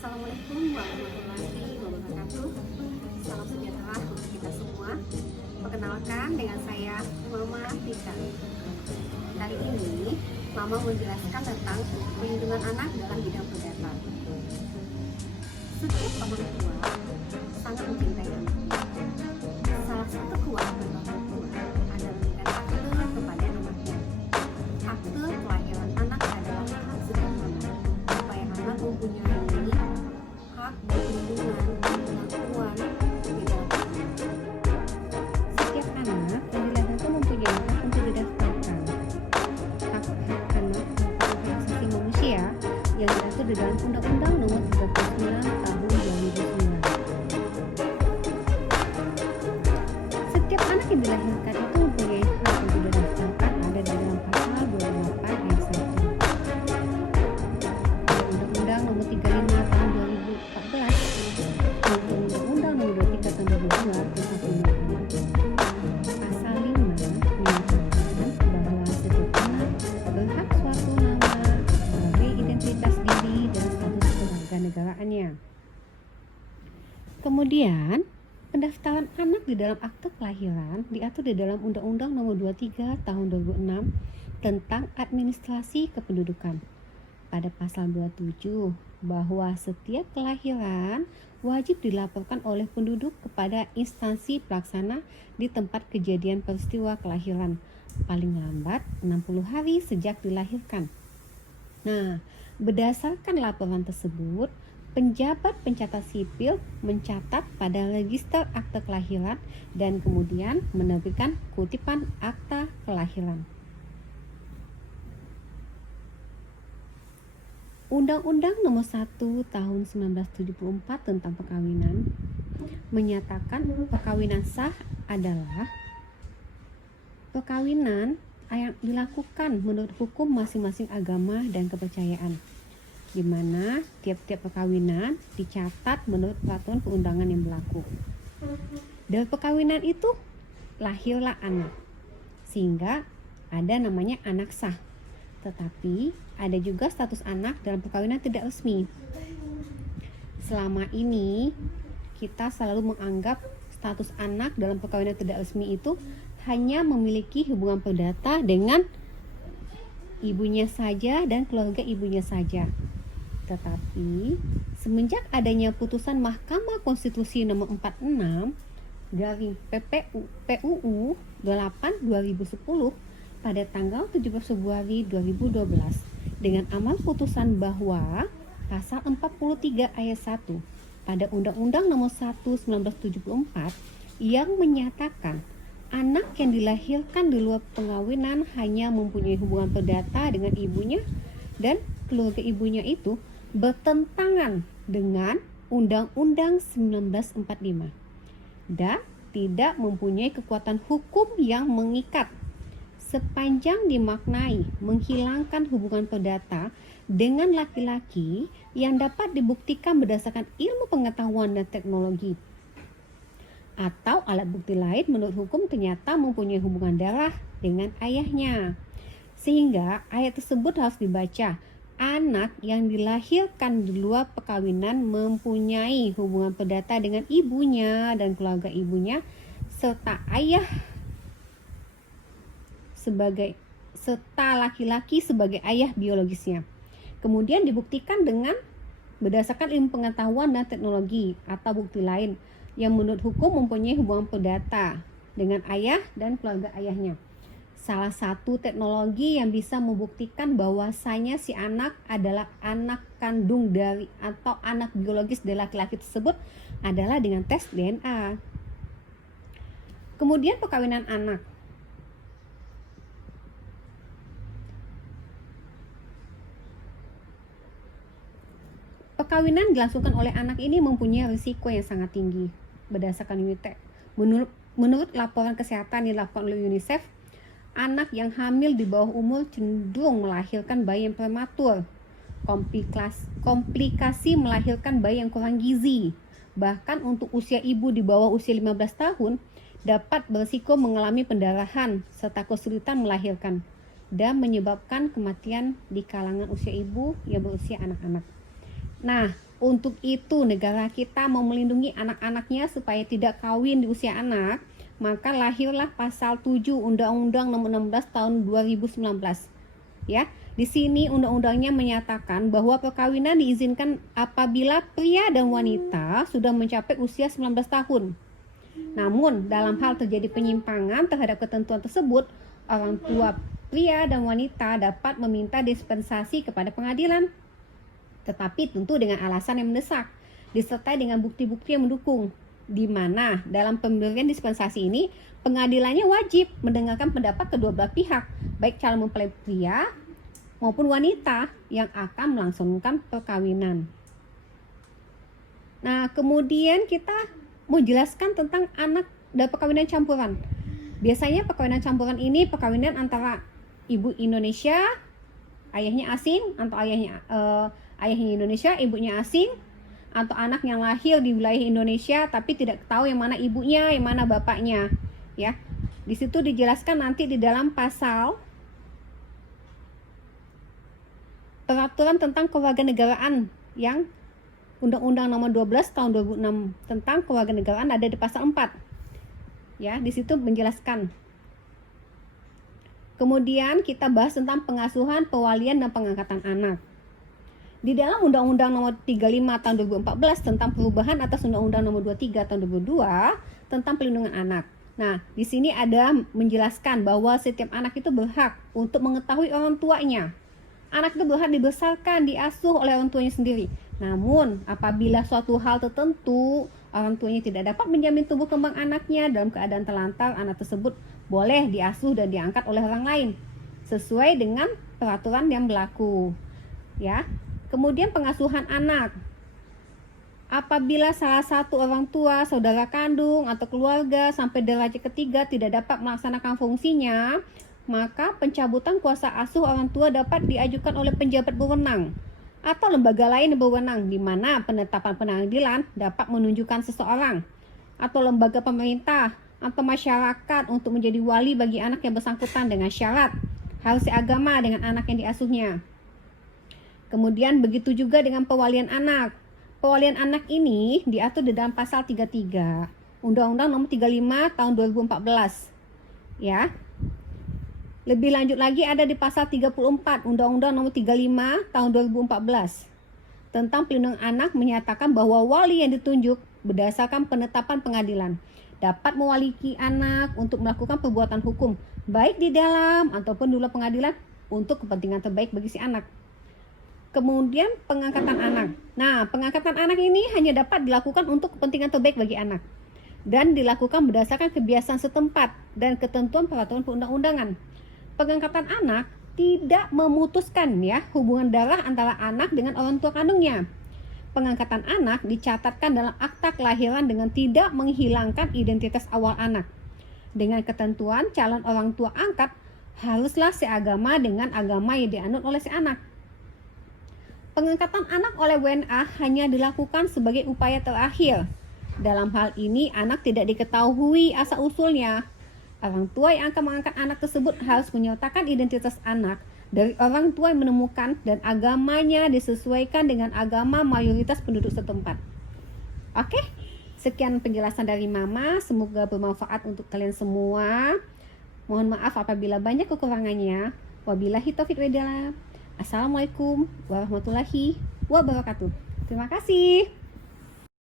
Assalamualaikum warahmatullahi wabarakatuh. Salam sejahtera untuk kita semua. Perkenalkan dengan saya Mama Tika. Kali ini Mama menjelaskan tentang perlindungan anak dalam bidang perdata. Setiap orang tua sangat mencintai anaknya. Salah satu kewajiban orang tua adalah memberikan akte kepada anaknya. Akte kelahiran anak adalah hak sederhana supaya anak mempunyai hak perlindungan pengakuan di dalam agama. Setiap anak yang dilahirkan mempunyai hak untuk didaftarkan. Hak-hak anak merupakan hak asasi manusia yang diatur di dalam Undang-Undang Nomor 39 Tahun 2009. Setiap anak yang dilahirkan itu mempunyai hak untuk didaftarkan ada di dalam pasal 28 ayat 1. Undang-Undang Nomor 35 Tahun 2014 maupun Undang-Undang Nomor 23 Tahun 2002 tentang perlindungan anak. Pasal 5 menyatakan bahwa setiap anak berhak suatu nama sebagai identitas diri dan status kewarganegaraannya. Kemudian, pendaftaran anak di dalam akte kelahiran diatur di dalam Undang-Undang Nomor 23 Tahun 2006 tentang administrasi kependudukan. Pada pasal 27 bahwa setiap kelahiran wajib dilaporkan oleh penduduk kepada instansi pelaksana di tempat kejadian peristiwa kelahiran paling lambat 60 hari sejak dilahirkan. Nah, berdasarkan laporan tersebut, penjabat pencatat sipil mencatat pada register akte kelahiran dan kemudian menerbitkan kutipan akta kelahiran. Undang-Undang Nomor 1 Tahun 1974 tentang perkawinan menyatakan perkawinan sah adalah perkawinan yang dilakukan menurut hukum masing-masing agama dan kepercayaan, di mana tiap-tiap perkawinan dicatat menurut peraturan perundangan yang berlaku. Dari perkawinan itu lahirlah anak, sehingga ada namanya anak sah. Tetapi ada juga status anak dalam perkawinan tidak resmi. Selama ini kita selalu menganggap status anak dalam perkawinan tidak resmi itu hanya memiliki hubungan perdata dengan ibunya saja dan keluarga ibunya saja. Tetapi semenjak adanya putusan Mahkamah Konstitusi nomor 46 garing PUU 8/2010 pada tanggal 17 Februari 2012 dengan amal putusan bahwa pasal 43 ayat 1 pada Undang-Undang Nomor 1 1974 yang menyatakan anak yang dilahirkan di luar perkawinan hanya mempunyai hubungan perdata dengan ibunya dan keluarga ibunya itu bertentangan dengan Undang-Undang 1945 dan tidak mempunyai kekuatan hukum yang mengikat sepanjang dimaknai menghilangkan hubungan perdata dengan laki-laki yang dapat dibuktikan berdasarkan ilmu pengetahuan dan teknologi atau alat bukti lain menurut hukum ternyata mempunyai hubungan darah dengan ayahnya. Sehingga ayat tersebut harus dibaca, anak yang dilahirkan di luar perkawinan mempunyai hubungan perdata dengan ibunya dan keluarga ibunya serta ayah serta laki-laki sebagai ayah biologisnya. Kemudian dibuktikan dengan berdasarkan ilmu pengetahuan dan teknologi atau bukti lain yang menurut hukum mempunyai hubungan perdata dengan ayah dan keluarga ayahnya. Salah satu teknologi yang bisa membuktikan bahwasanya si anak adalah anak kandung dari atau anak biologis dari laki-laki tersebut adalah dengan tes DNA. Kemudian perkawinan anak. Perkawinan dilangsungkan oleh anak ini mempunyai risiko yang sangat tinggi berdasarkan UNICEF. Menurut laporan kesehatan yang dilakukan oleh UNICEF, anak yang hamil di bawah umur cenderung melahirkan bayi yang prematur, komplikasi melahirkan bayi yang kurang gizi. Bahkan untuk usia ibu di bawah usia 15 tahun dapat berisiko mengalami pendarahan serta kesulitan melahirkan dan menyebabkan kematian di kalangan usia ibu yang berusia anak-anak. Nah, Untuk itu negara kita mau melindungi anak-anaknya supaya tidak kawin di usia anak, maka lahirlah pasal 7 Undang-Undang Nomor 16 Tahun 2019. Ya, di sini undang-undangnya menyatakan bahwa perkawinan diizinkan apabila pria dan wanita sudah mencapai usia 19 tahun. Namun, dalam hal terjadi penyimpangan terhadap ketentuan tersebut, orang tua pria dan wanita dapat meminta dispensasi kepada pengadilan. Tetapi tentu dengan alasan yang mendesak, disertai dengan bukti-bukti yang mendukung, di mana dalam pemberian dispensasi ini pengadilannya wajib mendengarkan pendapat kedua belah pihak, baik calon mempelai pria maupun wanita yang akan melangsungkan perkawinan. Nah, kemudian kita mau jelaskan tentang anak dan perkawinan campuran. Biasanya perkawinan campuran ini perkawinan antara ibu Indonesia, ayahnya asing, atau ayahnya Indonesia, ibunya asing, atau anak yang lahir di wilayah Indonesia tapi tidak tahu yang mana ibunya, yang mana bapaknya, ya. Di situ dijelaskan nanti di dalam pasal peraturan tentang kewarganegaraan yang Undang-Undang Nomor 12 Tahun 2006 tentang kewarganegaraan ada di pasal 4. Ya, di situ menjelaskan. Kemudian kita bahas tentang pengasuhan, pewalian dan pengangkatan anak. Di dalam Undang-Undang Nomor 35 Tahun 2014 tentang perubahan atas Undang-Undang Nomor 23 Tahun 2002 tentang pelindungan anak. Nah, di sini ada menjelaskan bahwa setiap anak itu berhak untuk mengetahui orang tuanya. Anak itu berhak dibesarkan, diasuh oleh orang tuanya sendiri. Namun, apabila suatu hal tertentu orang tuanya tidak dapat menjamin tumbuh kembang anaknya dalam keadaan terlantar, anak tersebut boleh diasuh dan diangkat oleh orang lain sesuai dengan peraturan yang berlaku. Ya. Kemudian pengasuhan anak. Apabila salah satu orang tua, saudara kandung, atau keluarga sampai derajat ketiga tidak dapat melaksanakan fungsinya, maka pencabutan kuasa asuh orang tua dapat diajukan oleh penjabat berwenang atau lembaga lain yang berwenang, di mana penetapan pengadilan dapat menunjukkan seseorang atau lembaga pemerintah atau masyarakat untuk menjadi wali bagi anak yang bersangkutan dengan syarat harus seagama dengan anak yang diasuhnya. Kemudian begitu juga dengan pewalian anak. Pewalian anak ini diatur di dalam pasal 33 Undang-Undang Nomor 35 Tahun 2014. Ya. Lebih lanjut lagi ada di pasal 34 Undang-Undang Nomor 35 Tahun 2014 tentang pelindungan anak menyatakan bahwa wali yang ditunjuk berdasarkan penetapan pengadilan dapat mewaliki anak untuk melakukan perbuatan hukum baik di dalam ataupun di luar pengadilan untuk kepentingan terbaik bagi si anak. Kemudian pengangkatan anak. Nah, pengangkatan anak ini hanya dapat dilakukan untuk kepentingan terbaik bagi anak dan dilakukan berdasarkan kebiasaan setempat dan ketentuan peraturan perundang-undangan. Pengangkatan anak tidak memutuskan ya hubungan darah antara anak dengan orang tua kandungnya. Pengangkatan anak dicatatkan dalam akta kelahiran dengan tidak menghilangkan identitas awal anak. Dengan ketentuan calon orang tua angkat haruslah seagama dengan agama yang dianut oleh si anak. Pengangkatan anak oleh WNA hanya dilakukan sebagai upaya terakhir. Dalam hal ini anak tidak diketahui asal-usulnya. Orang tua yang akan mengangkat anak tersebut harus menyertakan identitas anak dari orang tua yang menemukan dan agamanya disesuaikan dengan agama mayoritas penduduk setempat. Oke, sekian penjelasan dari Mama. Semoga bermanfaat untuk kalian semua. Mohon maaf apabila banyak kekurangannya. Wabillahi taufiq wal hidayah. Assalamualaikum warahmatullahi wabarakatuh. Terima kasih.